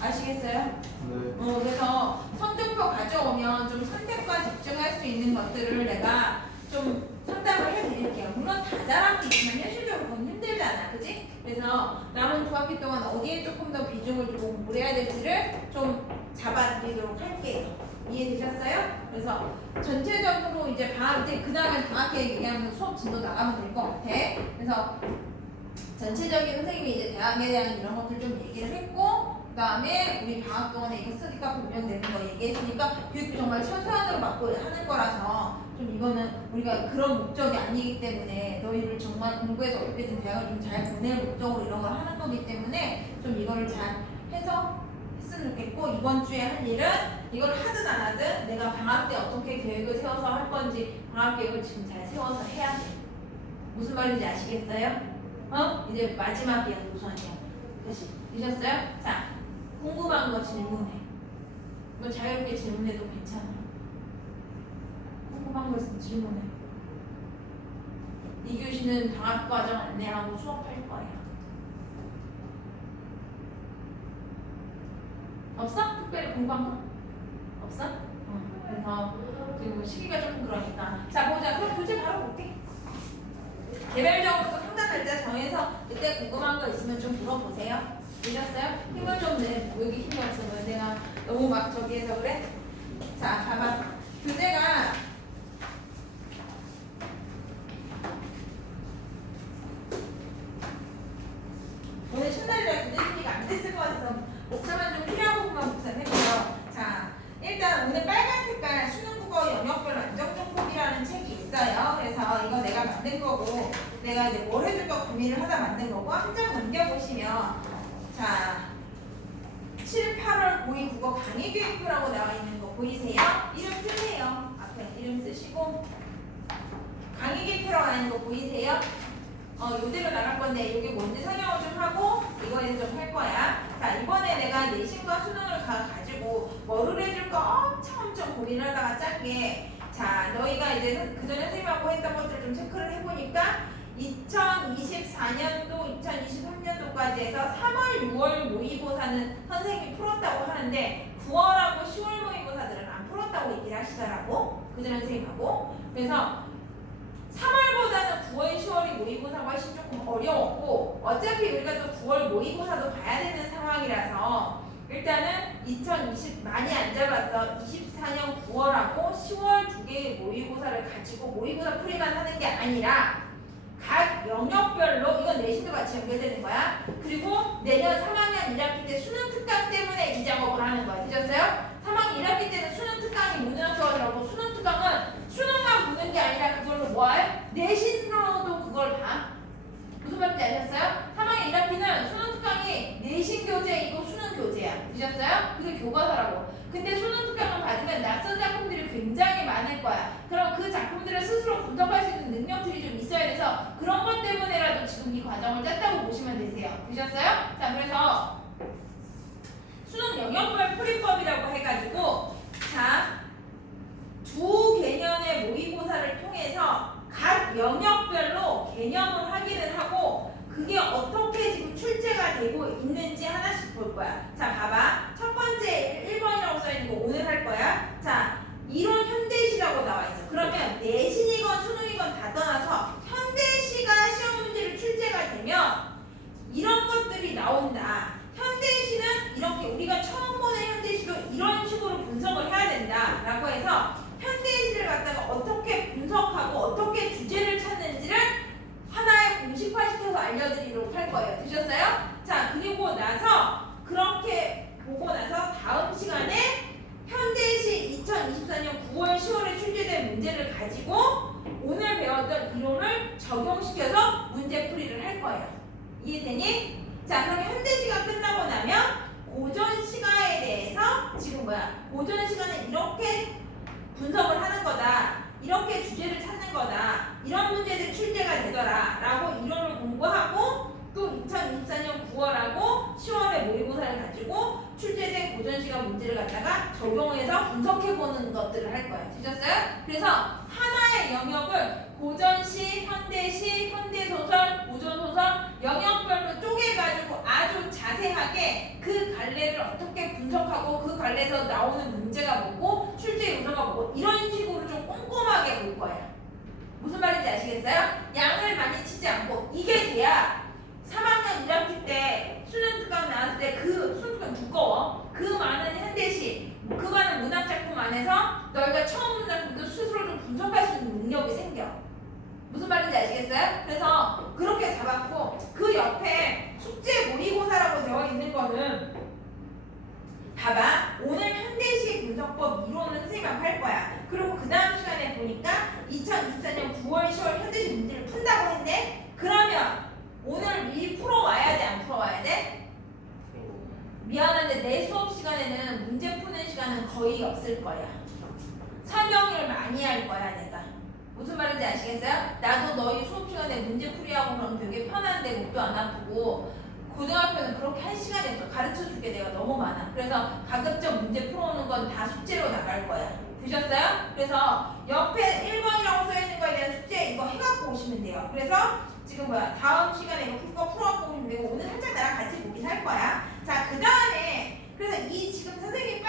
아시겠어요? 네. 그래서 성적표 가져오면 좀 선택과 집중할 수 있는 것들을 내가 좀 상담을 해드릴게요. 물론 다 잘하고 있지만 현실적으로 그건 힘들잖아, 그지? 그래서 남은 두 학기 동안 어디에 조금 더 비중을 두고 공부를 해야 될지를 좀 잡아드리도록 할게요. 이해되셨어요? 그래서 전체적으로 이제 이제 그 다음에 방학 계획 얘기하면서 수업 진도 나가면 될 것 같아. 그래서 전체적인 선생님이 이제 대학에 대한 이런 것들 좀 얘기를 했고, 그 다음에 우리 방학 동안에 이거 쓰기가 보면 되는 거 얘기했으니까 교육비 정말 최소한으로 받고 하는 거라서 좀 이거는 우리가 그런 목적이 아니기 때문에 너희를 정말 공부해서 어떻게든 대학을 좀 잘 보낼 목적으로 이런 걸 하는 거기 때문에 좀 이거를 잘 해서 했으면 좋겠고, 이번 주에 할 일은 이걸 하든 안 하든 내가 방학 때 어떻게 계획을 세워서 할 건지 방학 계획을 지금 잘 세워서 해야 돼. 무슨 말인지 아시겠어요? 이제 마지막이야, 우선이야. 다시 되셨어요? 자, 궁금한 거 질문해. 뭐 자유롭게 질문해도 괜찮아. 궁금한 거 있으면 질문해. 이 교시는 방학 과정 안내하고 수업할 거야. 없어? 특별히 궁금한 거? 없어? 그래서 지금 시기가 조금 그러니까. 자, 보자. 그럼 교재 바로 볼게. 개별적으로 또 상담 날짜 정해서 그때 궁금한 거 있으면 좀 물어보세요. 되셨어요? 힘을 좀 내. 여기 힘이 없어. 왜 내가 너무 막 저기 해서 그래? 자, 봐봐. 교재가 오늘 신날이라 교재기가 안 됐을 것 같아서 목차만 좀 필요한 부분만 복사해볼게요. 자, 일단 오늘 빨간 색깔 수능국어 영역별 안정정폭이라는 책이 있어요. 그래서 이거 내가 만든 거고, 내가 이제 뭘 해줄까 고민을 하다 만든 거고, 한 장 넘겨보시면, 자, 7, 8월 고2 국어 강의교육표라고 나와 있는 거 보이세요? 이름 쓰세요. 앞에 이름 쓰시고, 강의교육표라고 나와 있는 거 보이세요? 요대로 나갈 건데, 이게 뭔지 설명을 좀 하고, 이거에 좀 할 거야. 자, 이번에 내가 내신과 수능을 가지고 뭐를 해줄까 엄청 고민을 하다가 짠 게, 자, 너희가 이제 그 전에 선생님하고 했던 것들 좀 체크를 해보니까 2024년도, 2023년도까지 해서 3월, 6월 모의고사는 선생님이 풀었다고 하는데 9월하고 10월 모의고사들은 안 풀었다고 얘기를 하시더라고. 그 전에 선생님하고. 그래서 3월보다는 9월, 10월이 모의고사가 훨씬 조금 어려웠고, 어차피 우리가 또 9월 모의고사도 봐야 되는 상황이라서 일단은 2020 많이 안 잡았어. 24년 9월하고 10월 두 개의 모의고사를 가지고 모의고사 풀이만 하는 게 아니라 각 영역별로, 이건 내신도 같이 연결되는 거야. 그리고 내년 3학년 1학기 때 수능 특강 때문에 이 작업을 하는 거야. 되셨어요? 3학년 1학기 때는 수능 특강이 문제가 들어가더라고. 수능 특강은 수능만 보는 게 아니라 그걸로 뭐해? 내신으로도 그걸 봐. 무슨 말인지 아셨어요? 3학년 1학기는 수능 특강이 내신 교재이고 수능 교재야. 되셨어요? 그게 교과서라고. 근데 수능 특강을 받으면 낯선 작품들이 굉장히 많을 거야. 그럼 그 작품들을 스스로 분석할 수 있는 능력들이 좀 있어야 돼서 그런 것 때문에라도 지금 이 과정을 짰다고 보시면 되세요. 되셨어요? 자, 그래서 수능 영역별 풀이법이라고 해가지고, 자, 두 개년의 모의고사를 통해서 각 영역별로 개념을 확인을 하고 그게 어떻게 지금 출제가 되고 있는지 하나씩 볼 거야. 자, 봐봐. 첫 번째 1번이라고 써있는 거 오늘 할 거야. 자, 이론 현대시라고 나와 있어. 그러면 내신이건 수능이건 다 떠나서 현대시가 시험 문제로 출제가 되면 이런 것들이 나온다. 현대시는 이렇게 우리가 처음 보는 현대시도 이런 식으로 분석을 해야 된다 라고 해서 현대시를 갖다가 어떻게 분석하고 어떻게 주제를 찾는지를 하나의 공식화시켜서 알려드리도록 할 거예요. 되셨어요? 자, 그리고 나서 그렇게 보고 나서 다음 시간에 현대시 2024년 9월, 10월에 출제된 문제를 가지고 오늘 배웠던 이론을 적용시켜서 문제풀이를 할 거예요. 이해되니? 자, 그럼 현대시가 끝나고 나면 고전시가에 대해서 지금 고전 시간에 이렇게 분석을 하는 거다. 이렇게 주제를 찾는 거다. 이런 문제들이 출제가 되더라. 라고 이론을 공부하고 또 2024년 9월하고 10월에 모의고사를 가지고 출제된 고전시간 문제를 갖다가 적용해서 분석해보는 것들을 할 거예요. 되셨어요? 그래서 하나의 영역을 고전시, 현대시, 현대소설, 고전소설 영역별로 쪼개가지고 아주 자세하게 그 관례를 어떻게 분석하고 그 관례에서 나오는 문제가 뭐고 출제 요소가 뭐고 이런 식으로 좀 꼼꼼하게 볼 거야. 무슨 말인지 아시겠어요? 양을 많이 치지 않고 이게 돼야 3학년 1학기 때 수능 특강 나왔을 때 그 수능 특강 두꺼워. 그 많은 현대시, 그 많은 문학작품 안에서 너희가 처음 본 작품도 스스로 좀 분석할 수 있는 능력이 생겨. 무슨 말인지 아시겠어요? 그래서 그렇게 잡았고 그 옆에 숙제 모의고사라고 되어 있는 거는 봐봐. 오늘 현대시 분석법 이론은 선생님하고 할 거야. 그리고 그 다음 시간에 보니까 2024년 9월, 10월 현대시 문제를 푼다고 했네? 그러면 오늘 미리 풀어와야 돼? 안 풀어와야 돼? 미안한데 내 수업 시간에는 문제 푸는 시간은 거의 없을 거야. 설명을 많이 할 거야 내가. 무슨 말인지 아시겠어요? 나도 너희 수업 시간에 문제 풀이하고 그러면 되게 편한데 목도 안 아프고 고등학교는 그렇게 할 시간이 없어. 가르쳐줄 게 내가 너무 많아. 그래서 가급적 문제 풀어오는 건 다 숙제로 나갈 거야. 보셨어요? 그래서 옆에 1번이라고 써있는 거에 대한 숙제 이거 해갖고 오시면 돼요. 그래서 지금 뭐야 다음 시간에 이거 풀어갖고 오시면 되고 오늘 살짝 나랑 같이 보긴 할 거야. 자, 그 다음에 그래서 이 지금 선생님이